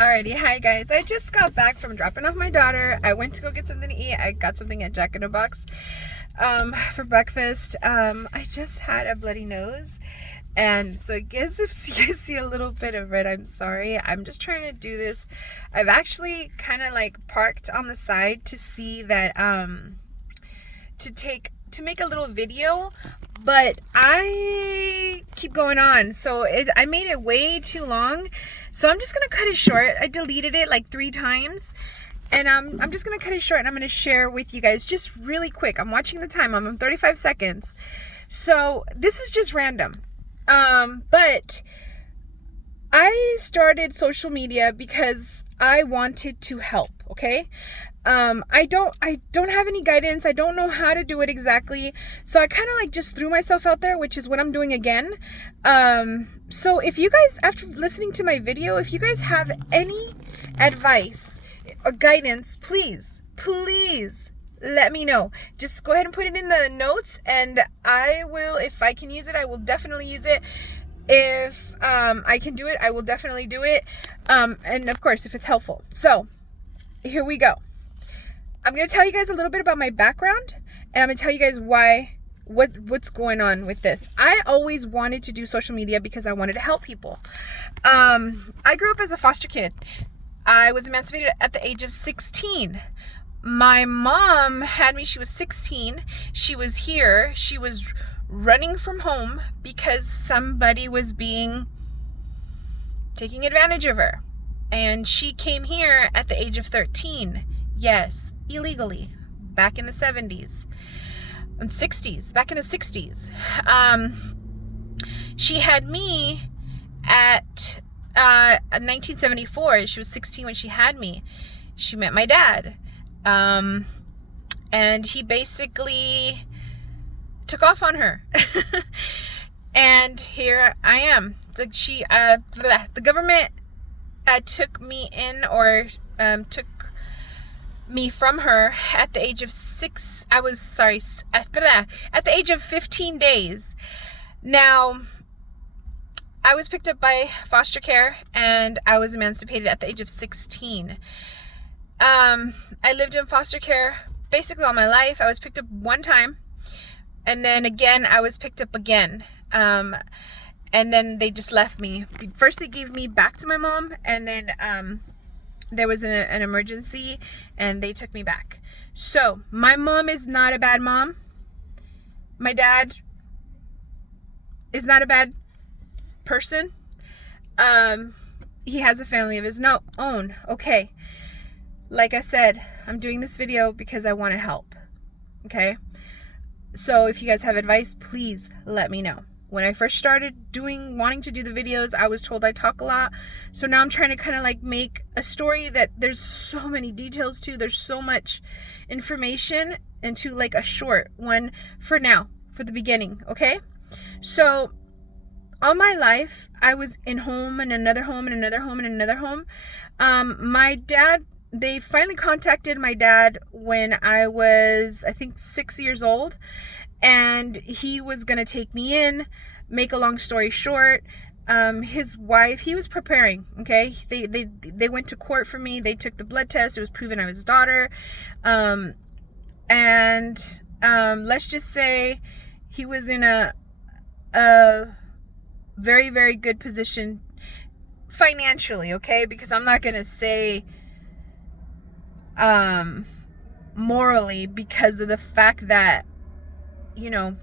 Alrighty, hi guys. I just got back from dropping off my daughter. I went to go get something to eat. I got something at Jack in the Box for breakfast. I just had a bloody nose, and so I guess if you see a little bit of red, I'm sorry. I'm just trying to do this. I've actually kind of like parked on the side to see that to make a little video, but I keep going on, so I made it way too long, so I'm just gonna cut it short. I deleted it like 3 times, and I'm just gonna cut it short, and I'm gonna share with you guys just really quick. I'm watching the time. I'm on 35 seconds, so this is just random. But I started social media because I wanted to help. Okay. I don't have any guidance. I don't know how to do it exactly. So I kind of like just threw myself out there, which is what I'm doing again. So if you guys, after listening to my video, if you guys have any advice or guidance, please let me know. Just go ahead and put it in the notes, and I will, if I can use it, I will definitely use it. If I can do it, I will definitely do it. And of course, if it's helpful. So here we go. I'm going to tell you guys a little bit about my background, and I'm going to tell you guys what's going on with this. I always wanted to do social media because I wanted to help people. I grew up as a foster kid. I was emancipated at the age of 16. My mom had me, she was 16. She was here. She was running from home because somebody was taking advantage of her. And she came here at the age of 13. Yes, illegally, back in the 70s and 60s, back in the 60s. She had me at 1974. She was 16 when she had me. She met my dad. And he basically took off on her. And here I am. The government took me in, or took me from her at the age of at the age of 15 days. Now, I was picked up by foster care, and I was emancipated at the age of 16. I lived in foster care basically all my life. I was picked up one time, and then again I was picked up again. And then they just left me. First they gave me back to my mom, and then there was an emergency, and they took me back. So my mom is not a bad mom. My dad is not a bad person. He has a family of his own. Okay. Like I said, I'm doing this video because I want to help. Okay. So if you guys have advice, please let me know. When I first started wanting to do the videos, I was told I talk a lot. So now I'm trying to kind of like make a story that there's so many details to. There's so much information into like a short one for now, for the beginning. Okay. So all my life, I was in home and another home and another home and another home. My dad, they finally contacted my dad when I was, I think, 6 years old. And he was going to take me in. Make a long story short, his wife, he was preparing, okay? They went to court for me. They took the blood test. It was proven I was his daughter. Let's just say he was in a very, very good position financially, okay? Because I'm not going to say morally, because of the fact that, you know,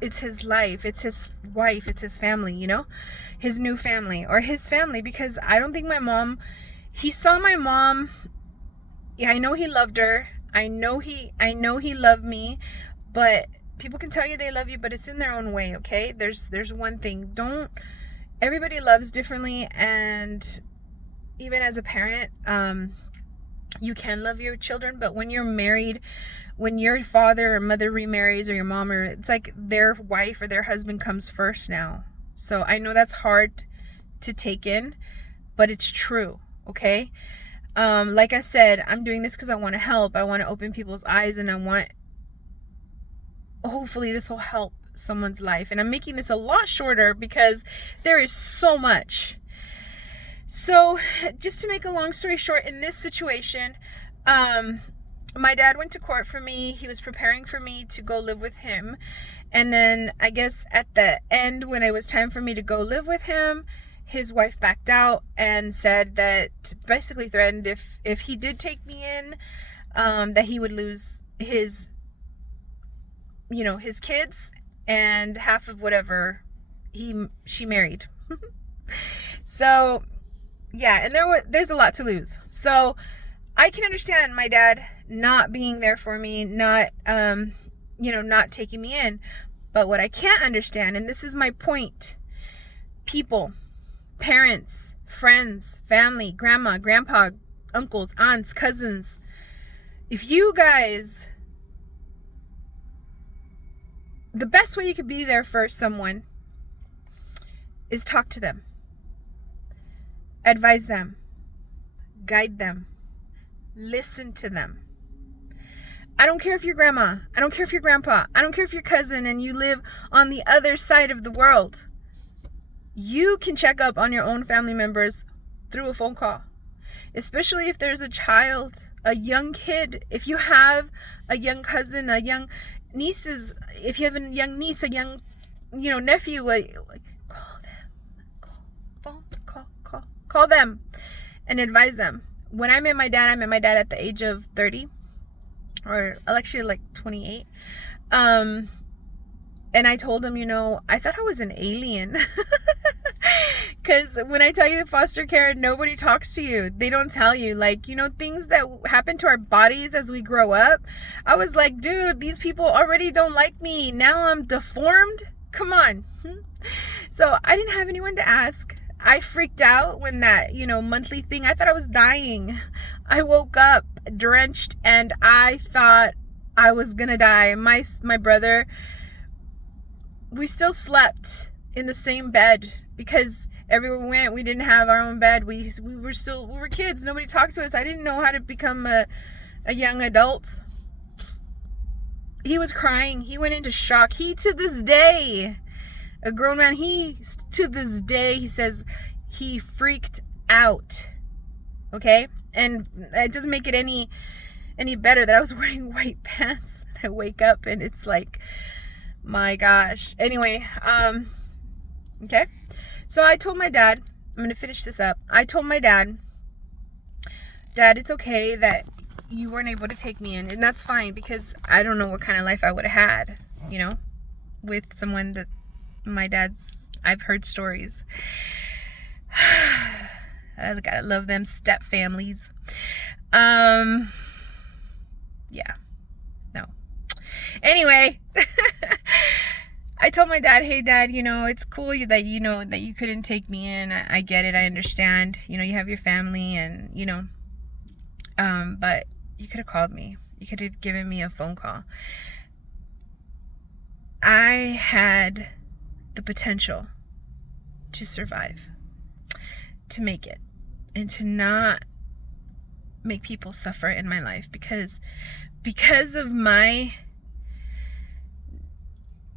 it's his life, it's his wife, it's his family, you know, his new family, or his family. Because I don't think he saw my mom. Yeah, I know he loved her. I know he loved me, but people can tell you they love you, but it's in their own way. Okay. There's one thing. Everybody loves differently. And even as a parent, you can love your children, but when you're married, when your father or mother remarries, or your mom, or it's like their wife or their husband comes first now. So I know that's hard to take in, but it's true. Okay. Like I said, I'm doing this because I want to help. I want to open people's eyes, and hopefully this will help someone's life. And I'm making this a lot shorter because there is so much. So, just to make a long story short, in this situation, my dad went to court for me. He was preparing for me to go live with him. And then I guess at the end, when it was time for me to go live with him, his wife backed out and said that, basically threatened, if he did take me in, that he would lose his, his kids and half of whatever she married. So, yeah, and there's a lot to lose. So I can understand my dad not being there for me, not not taking me in. But what I can't understand, and this is my point, people, parents, friends, family, grandma, grandpa, uncles, aunts, cousins, if you guys, the best way you could be there for someone is talk to them, advise them, guide them, listen to them. I don't care if you're grandma, I don't care if you're grandpa, I don't care if you're cousin and you live on the other side of the world. You can check up on your own family members through a phone call, especially if there's a child, a young kid. If you have a young cousin, a young nieces, if you have a young niece, a young, nephew, call them, call them and advise them. When I met my dad at the age of 30, or actually like 28. And I told him, I thought I was an alien. Because when I tell you foster care, nobody talks to you. They don't tell you, things that happen to our bodies as we grow up. I was like, dude, these people already don't like me. Now I'm deformed. Come on. So I didn't have anyone to ask. I freaked out when that, monthly thing, I thought I was dying. I woke up drenched and I thought I was gonna die. My brother, we still slept in the same bed because everywhere we went, we didn't have our own bed. We were kids. Nobody talked to us. I didn't know how to become a young adult. He was crying. He went into shock. He, to this day, a grown man, he says he freaked out. Okay? And it doesn't make it any better that I was wearing white pants. I wake up and it's like, my gosh. Anyway, okay. So I told my dad, I'm going to finish this up. I told my dad, it's okay that you weren't able to take me in. And that's fine because I don't know what kind of life I would have had, with someone that I've heard stories. I gotta love them step families. Yeah. No. Anyway, I told my dad, hey dad, it's cool that that you couldn't take me in. I get it. I understand. You have your family and, but you could have called me. You could have given me a phone call. I had the potential to survive, to make it, and to not make people suffer in my life because of my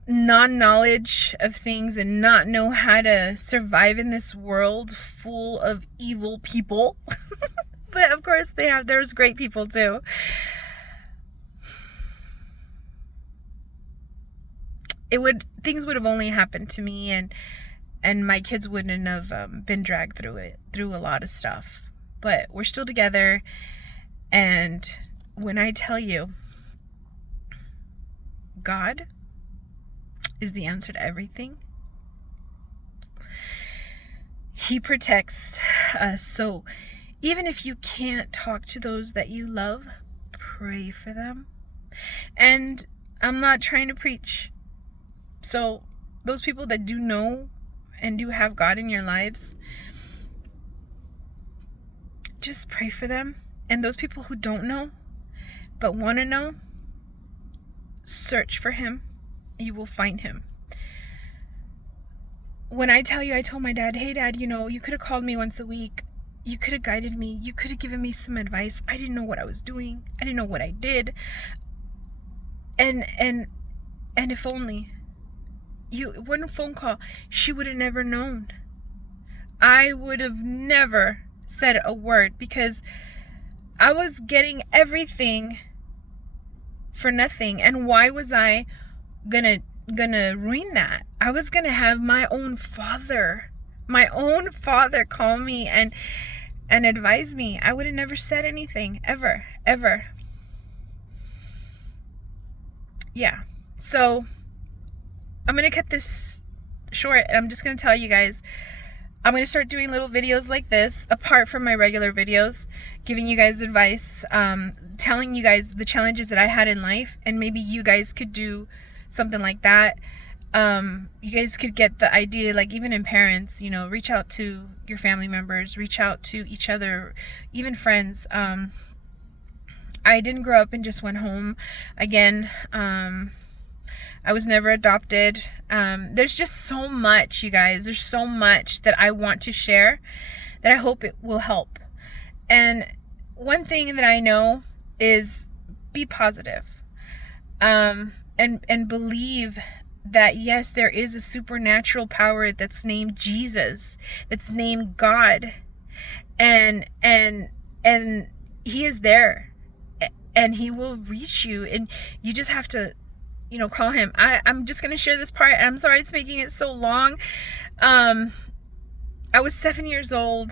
non-knowledge of things and not know how to survive in this world full of evil people. But of course there's great people too. Things would have only happened to me and my kids wouldn't have been dragged through a lot of stuff. But we're still together, and when I tell you, God is the answer to everything. He protects us. So even if you can't talk to those that you love, pray for them. And I'm not trying to preach. So those people that do know and do have God in your lives, just pray for them. And those people who don't know but want to know, search for him. You will find him. When I tell you, I told my dad, hey dad, you could have called me once a week. You could have guided me. You could have given me some advice. I didn't know what I was doing. I didn't know what I did. And if only one phone call, she would have never known. I would have never said a word, because I was getting everything for nothing. And why was I gonna ruin that? I was gonna have my own father call me and advise me. I would have never said anything, ever. Yeah. So I'm gonna cut this short, and I'm just gonna tell you guys, I'm going to start doing little videos like this, apart from my regular videos, giving you guys advice, telling you guys the challenges that I had in life, and maybe you guys could do something like that. You guys could get the idea, like, even in parents, you know, reach out to your family members, reach out to each other, even friends. I didn't grow up in just one home. Again, I was never adopted. There's just so much, you guys. There's so much that I want to share that I hope it will help. And one thing that I know is be positive. And believe that, yes, there is a supernatural power that's named Jesus, that's named God. And he is there, and he will reach you, and you just have to, you know, call him. I'm just going to share this part, and I'm sorry it's making it so long. I was 7 years old.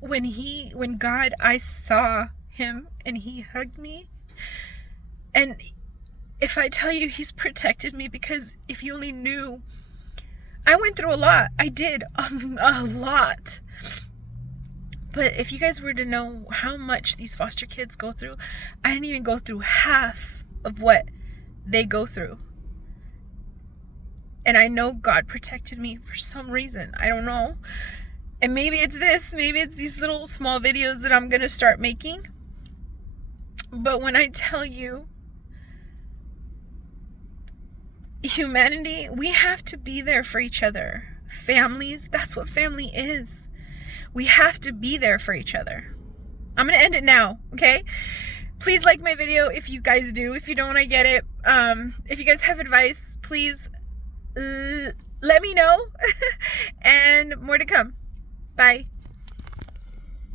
When God, I saw him, and he hugged me. And if I tell you, he's protected me, because if you only knew, I went through a lot. I did a lot. But if you guys were to know how much these foster kids go through, I didn't even go through half of what they go through. And I know God protected me for some reason. I don't know. And maybe it's this, maybe it's these little small videos that I'm going to start making. But when I tell you, humanity, we have to be there for each other. Families, that's what family is. We have to be there for each other. I'm going to end it now, okay? Please like my video if you guys do. If you don't, I get it. If you guys have advice, please let me know. And more to come. Bye.